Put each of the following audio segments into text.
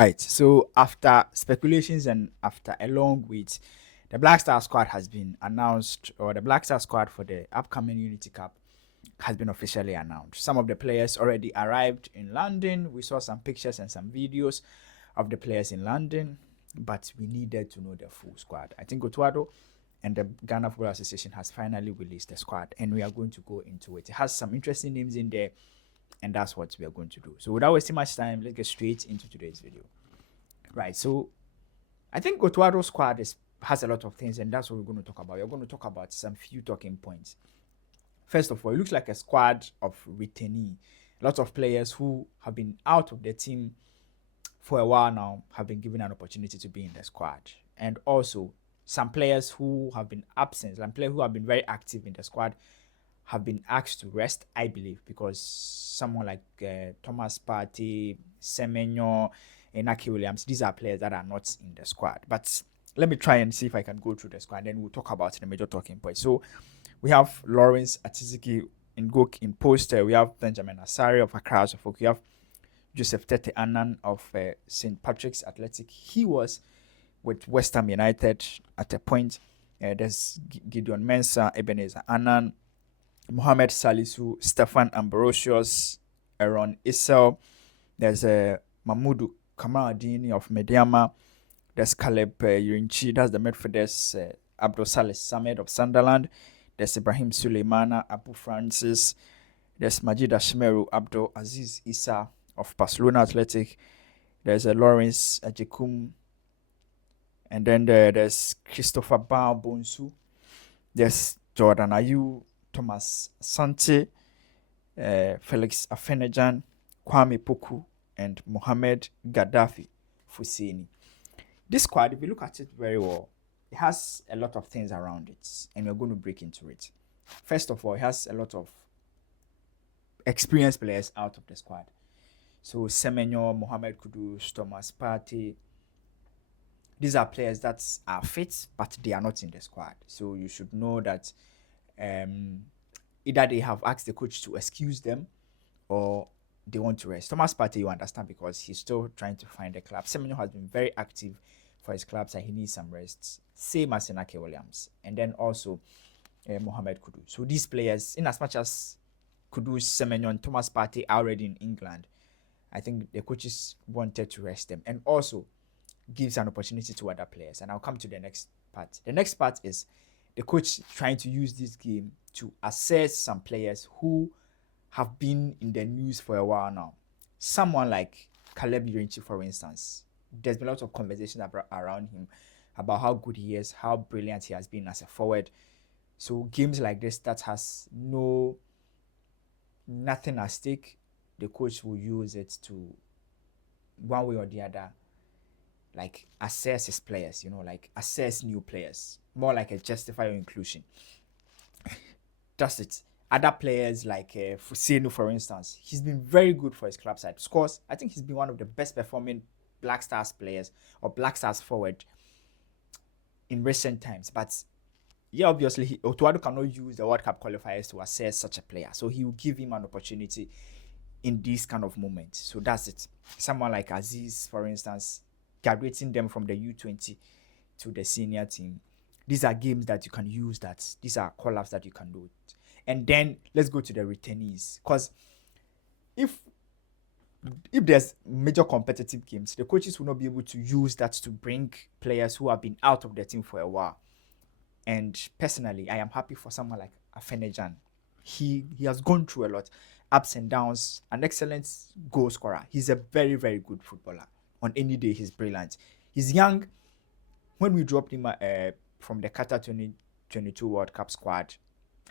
Right. So after speculations and after a long wait, the Black Star squad has been announced, or the Black Star squad for the upcoming Unity Cup has been officially announced. Some of the players already arrived in London. We saw some pictures and some videos of the players in London, but we needed to know the full squad. I think OTTO ADDO and the Ghana Football Association has finally released the squad, and we are going to go into it. It has some interesting names in there, and that's what we are going to do. So without wasting much time, let's get straight into today's video. Right. So I think OTTO ADDO squad has a lot of things, and that's what we're going to talk about. We're going to talk about some few talking points. First of all, it looks like a squad of retainees. Lots of players who have been out of the team for a while now have been given an opportunity to be in the squad. And also, some players who have been absent, some players who have been very active in the squad, have been asked to rest, I believe, because someone like Thomas Partey, Semenyo, and Naki Williams, these are players that are not in the squad. But let me try and see if I can go through the squad, and then we'll talk about the major talking points. So we have Lawrence Atiziki in Gok in poster. We have Benjamin Asari of Accra Suffolk. We have Joseph Tete Annan of St. Patrick's Athletic. He was with West Ham United at a point. There's Gideon Mensah, Ebenezer Annan, Mohamed Salisu, Stefan Ambrosius, Aaron Issel. There's Mahmoud Kamaradini of Mediama. There's Caleb Yurinchi, that's the midfielders. Abdul Saleh Samed of Sunderland. There's Ibrahim Suleimana, Abu Francis. There's Majid Ashmeru, Abdul Aziz Issa of Barcelona Athletic. There's Lawrence Ajekum. And then there's Christopher Bao Bonsu. There's Jordan Ayew, Thomas Sante, Felix Afenejan, Kwame Poku, and Mohamed Gaddafi Fuseni. This squad, if you look at it very well, it has a lot of things around it, and we're going to break into it. First of all, it has a lot of experienced players out of the squad. So Semenyo, Mohamed Kudus, Thomas Partey, these are players that are fit, but they are not in the squad. So you should know that either they have asked the coach to excuse them, or they want to rest. Thomas Partey, you understand, because he's still trying to find a club. Semenyo has been very active for his clubs, and he needs some rest. Same as Naki Williams. And then also Mohamed Kudus. So these players, in as much as Kudus, Semenyo, and Thomas Partey are already in England, I think the coaches wanted to rest them, and also gives an opportunity to other players. And I'll come to the next part. The next part is the coach trying to use this game to assess some players who have been in the news for a while now. Someone like Caleb Yurinchi, for instance. There's been a lot of conversation around him about how good he is, how brilliant he has been as a forward. So games like this that has nothing at stake, the coach will use it to, one way or the other, like assess his players, like assess new players, more like a justify your inclusion. That's it. Other players like Fusenu, for instance, he's been very good for his club side. Scores, I think he's been one of the best performing Black Stars players or Black Stars forward in recent times. But yeah, obviously, OTTO ADDO cannot use the World Cup qualifiers to assess such a player. So he will give him an opportunity in these kind of moments. So that's it. Someone like Aziz, for instance, graduating them from the U20 to the senior team. These are games that you can use that. These are call-ups that you can do. And then let's go to the returnees. Because if there's major competitive games, the coaches will not be able to use that to bring players who have been out of the team for a while. And personally, I am happy for someone like Afenejan. He has gone through a lot, ups and downs, an excellent goal scorer. He's a very, very good footballer. On any day, he's brilliant. He's young. When we dropped him from the Qatar 2022 World Cup squad,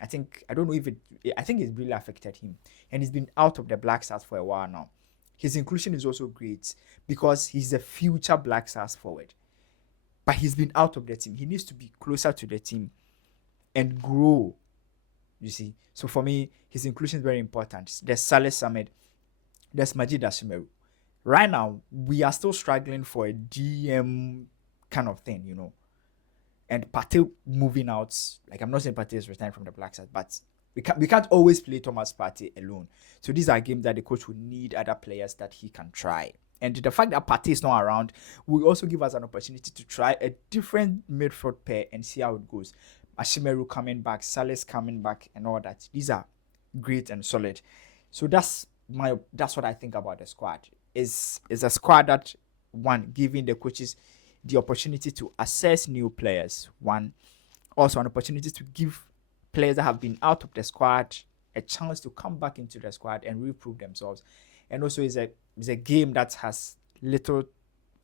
I think it really affected him. And he's been out of the Black Stars for a while now. His inclusion is also great because he's a future Black Stars forward. But he's been out of the team. He needs to be closer to the team and grow. You see? So for me, his inclusion is very important. There's Saleh Samed. There's Majid Ashimeru. Right now, we are still struggling for a DM kind of thing, And Partey moving out. Like, I'm not saying Partey is retiring from the Black Stars, but we can't always play Thomas Partey alone. So these are games that the coach will need other players that he can try. And the fact that Partey is not around will also give us an opportunity to try a different midfield pair and see how it goes. Ashimeru coming back, Salas coming back, and all that. These are great and solid. So that's what I think about the squad. Is a squad that, one, giving the coaches the opportunity to assess new players. One, also an opportunity to give players that have been out of the squad a chance to come back into the squad and reprove themselves. And also is a game that has little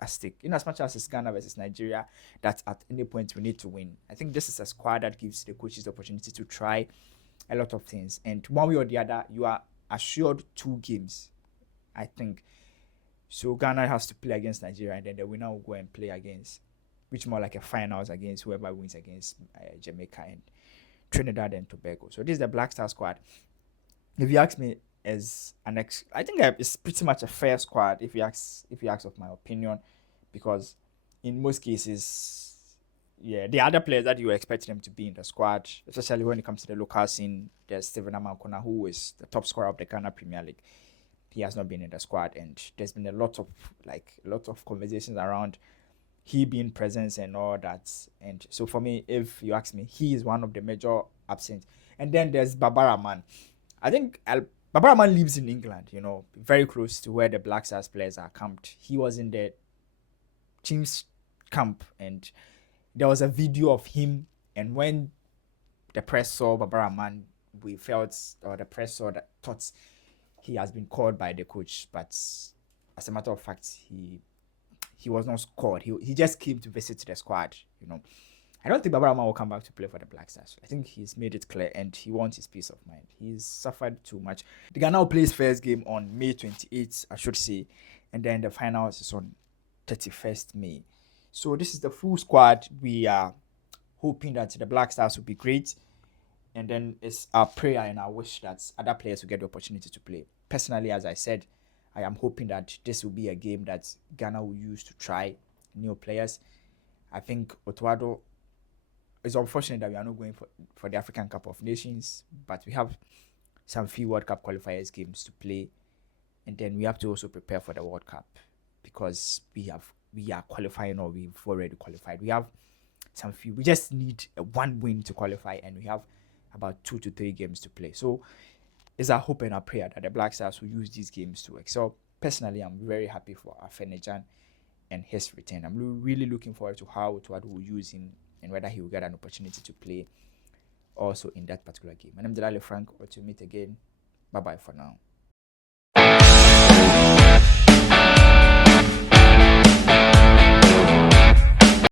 at stake. In as much as it's Ghana versus Nigeria, that at any point we need to win. I think this is a squad that gives the coaches the opportunity to try a lot of things. And one way or the other, you are assured 2 games, I think. So Ghana has to play against Nigeria, and then the winner will go and play against, which more like a finals against whoever wins against Jamaica and Trinidad and Tobago. So this is the Black Star squad. If you ask me, I think it's pretty much a fair squad. If you ask of my opinion, because in most cases, yeah, the other players that you expect them to be in the squad, especially when it comes to the local scene, there's Stephen Amankona, who is the top scorer of the Ghana Premier League. He has not been in the squad, and there's been a lot of conversations around he being present and all that. And so for me, if you ask me, he is one of the major absent. And then there's Babaraman. I think Babaraman lives in England, very close to where the Black Stars players are camped. He was in the team's camp, and there was a video of him. And when the press saw Babaraman, the press saw that, thought he has been called by the coach. But as a matter of fact, he was not called. He just came to visit the squad, I don't think Babaraman will come back to play for the Black Stars. I think he's made it clear, and he wants his peace of mind. He's suffered too much. The Ghana will play his first game on May 28th, I should say, and then the finals is on 31st May. So this is the full squad. We are hoping that the Black Stars will be great, and then it's our prayer and our wish that other players will get the opportunity to play. Personally, as I said, I am hoping that this will be a game that Ghana will use to try new players. I think OTTO ADDO, it's unfortunate that we are not going for the African Cup of Nations, but we have some few World Cup qualifiers games to play, and then we have to also prepare for the World Cup, because we are qualifying, or we've already qualified. We have some few. We just need one win to qualify, and we have about 2 to 3 games to play. So it's our hope and our prayer that the Black Stars will use these games to excel. Personally, I'm very happy for Afenejan and his return. I'm really looking forward to how OTTO ADDO will use him, and whether he will get an opportunity to play also in that particular game. My name is Delale Frank, or to meet again. Bye-bye for now.